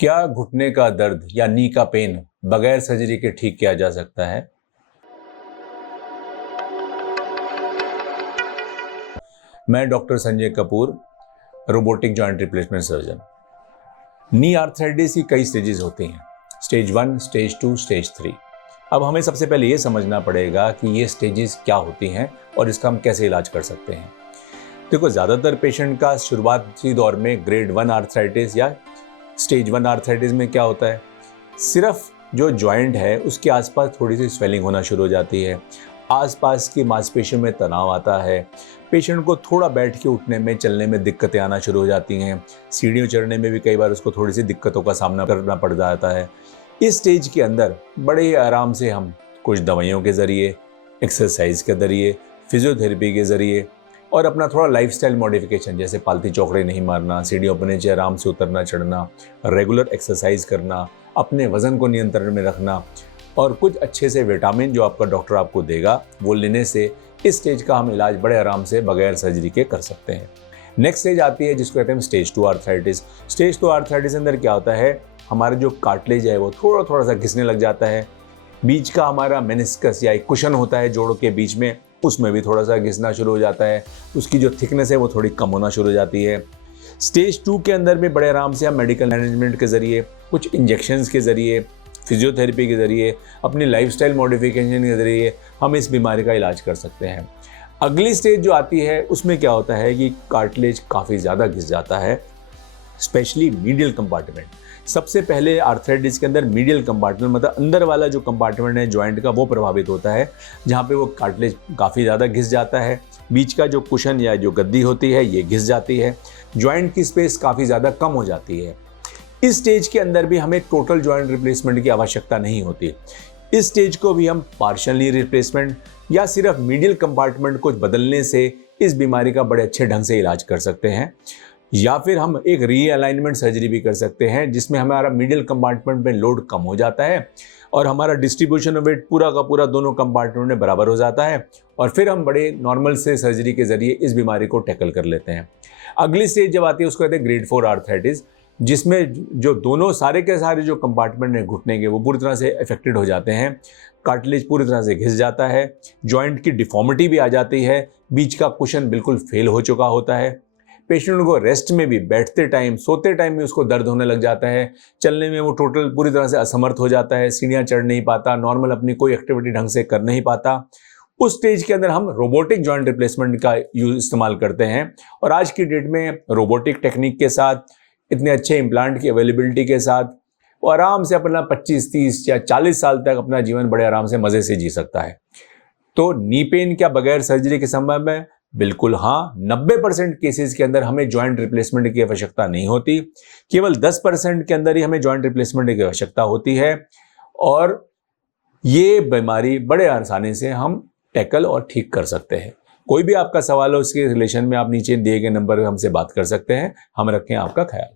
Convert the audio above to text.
क्या घुटने का दर्द या नी का पेन बगैर सर्जरी के ठीक किया जा सकता है? मैं doctor Sanjay Kapoor, robotic joint replacement surgeon. Knee arthritis की कई स्टेजेस होती हैं, स्टेज 1, स्टेज 2, स्टेज 3। अब हमें सबसे पहले ये समझना पड़ेगा कि ये स्टेजेस क्या होती हैं और इसका हम कैसे इलाज कर सकते हैं। देखो, ज़्यादातर पेशेंट का शुरुआती दौर में ग्रेड 1 आर्थराइटिस या स्टेज 1 आर्थराइटिस में क्या होता है, सिर्फ जो जॉइंट है उसके आसपास थोड़ी सी स्वेलिंग होना शुरू हो जाती है, आसपास की मांसपेशियों में तनाव आता है, पेशेंट को थोड़ा बैठ के उठने में चलने में दिक्कतें आना शुरू हो जाती हैं, सीढ़ियों चढ़ने में भी कई बार उसको थोड़ी सी दिक्कतों का सामना करना पड़ जाता है। इस स्टेज के अंदर बड़े ही आराम से हम कुछ दवाइयों के ज़रिए, एक्सरसाइज के ज़रिए, फिजियोथेरेपी के ज़रिए और अपना थोड़ा लाइफस्टाइल मॉडिफिकेशन, जैसे पालती चौकड़े नहीं मारना, सीढ़ियों पर नीचे आराम से उतरना चढ़ना, रेगुलर एक्सरसाइज करना, अपने वज़न को नियंत्रण में रखना और कुछ अच्छे से विटामिन जो आपका डॉक्टर आपको देगा वो लेने से इस स्टेज का हम इलाज बड़े आराम से बगैर सर्जरी के कर सकते हैं। नेक्स्ट स्टेज आती है जिसको कहते हैं स्टेज 2 आर्थराइटिस। स्टेज 2 आर्थराइटिस के अंदर क्या होता है, हमारा जो कार्टिलेज है वो थोड़ा सा घिसने लग जाता है, बीच का हमारा मेनिस्कस या एक कुशन होता है जोड़ों के बीच में, उसमें भी थोड़ा सा घिसना शुरू हो जाता है, उसकी जो थिकनेस है वो थोड़ी कम होना शुरू हो जाती है। स्टेज 2 के अंदर भी बड़े आराम से हम मेडिकल मैनेजमेंट के ज़रिए, कुछ इंजेक्शंस के ज़रिए, फिजियोथेरेपी के ज़रिए, अपनी लाइफस्टाइल मॉडिफिकेशन के ज़रिए हम इस बीमारी का इलाज कर सकते हैं। अगली स्टेज जो आती है उसमें क्या होता है कि कार्टिलेज काफ़ी ज़्यादा घिस जाता है, स्पेशली मीडियल कंपार्टमेंट। सबसे पहले आर्थराइटिस के अंदर मीडियल कंपार्टमेंट, मतलब अंदर वाला जो कंपार्टमेंट है जॉइंट का, वो प्रभावित होता है, जहाँ पे वो कार्टिलेज काफ़ी ज़्यादा घिस जाता है, बीच का जो कुशन या जो गद्दी होती है ये घिस जाती है, जॉइंट की स्पेस काफ़ी ज़्यादा कम हो जाती है। इस स्टेज के अंदर भी हमें टोटल जॉइंट रिप्लेसमेंट की आवश्यकता नहीं होती। इस स्टेज को भी हम पार्शियली रिप्लेसमेंट या सिर्फ मीडियल कंपार्टमेंट को बदलने से इस बीमारी का बड़े अच्छे ढंग से इलाज कर सकते हैं, या फिर हम एक रीअलाइनमेंट सर्जरी भी कर सकते हैं जिसमें हमारा मीडियल कंपार्टमेंट में लोड कम हो जाता है और हमारा डिस्ट्रीब्यूशन ऑफ वेट पूरा का पूरा दोनों कंपार्टमेंट में बराबर हो जाता है और फिर हम बड़े नॉर्मल से सर्जरी के जरिए इस बीमारी को टैकल कर लेते हैं। अगली स्टेज जब आती है उसको कहते हैं ग्रेड 4 आर्थराइटिस, जिसमें जो दोनों सारे के सारे जो कंपार्टमेंट हैं घुटने के वो पूरी तरह से अफेक्टेड हो जाते हैं, कार्टिलेज पूरी तरह से घिस जाता है, जॉइंट की डिफॉर्मिटी भी आ जाती है, बीच का कुशन बिल्कुल फेल हो चुका होता है, पेशेंट को रेस्ट में भी, बैठते टाइम, सोते टाइम में उसको दर्द होने लग जाता है, चलने में वो टोटल पूरी तरह से असमर्थ हो जाता है, सीढ़ियाँ चढ़ नहीं पाता, नॉर्मल अपनी कोई एक्टिविटी ढंग से कर नहीं पाता। उस स्टेज के अंदर हम रोबोटिक जॉइंट रिप्लेसमेंट का इस्तेमाल करते हैं और आज की डेट में रोबोटिक टेक्निक के साथ, इतने अच्छे इम्प्लांट की अवेलेबिलिटी के साथ वो आराम से अपना 25, 30 या 40 साल तक अपना जीवन बड़े आराम से मज़े से जी सकता है। तो नी पेन क्या बगैर सर्जरी के संभव है? बिल्कुल हाँ। 90% केसेस के अंदर हमें जॉइंट रिप्लेसमेंट की आवश्यकता नहीं होती, केवल 10% के अंदर ही हमें जॉइंट रिप्लेसमेंट की आवश्यकता होती है और ये बीमारी बड़े आसानी से हम टैकल और ठीक कर सकते हैं। कोई भी आपका सवाल हो उसके रिलेशन में आप नीचे दिए गए नंबर पर हमसे बात कर सकते हैं। हम रखें आपका ख्याल।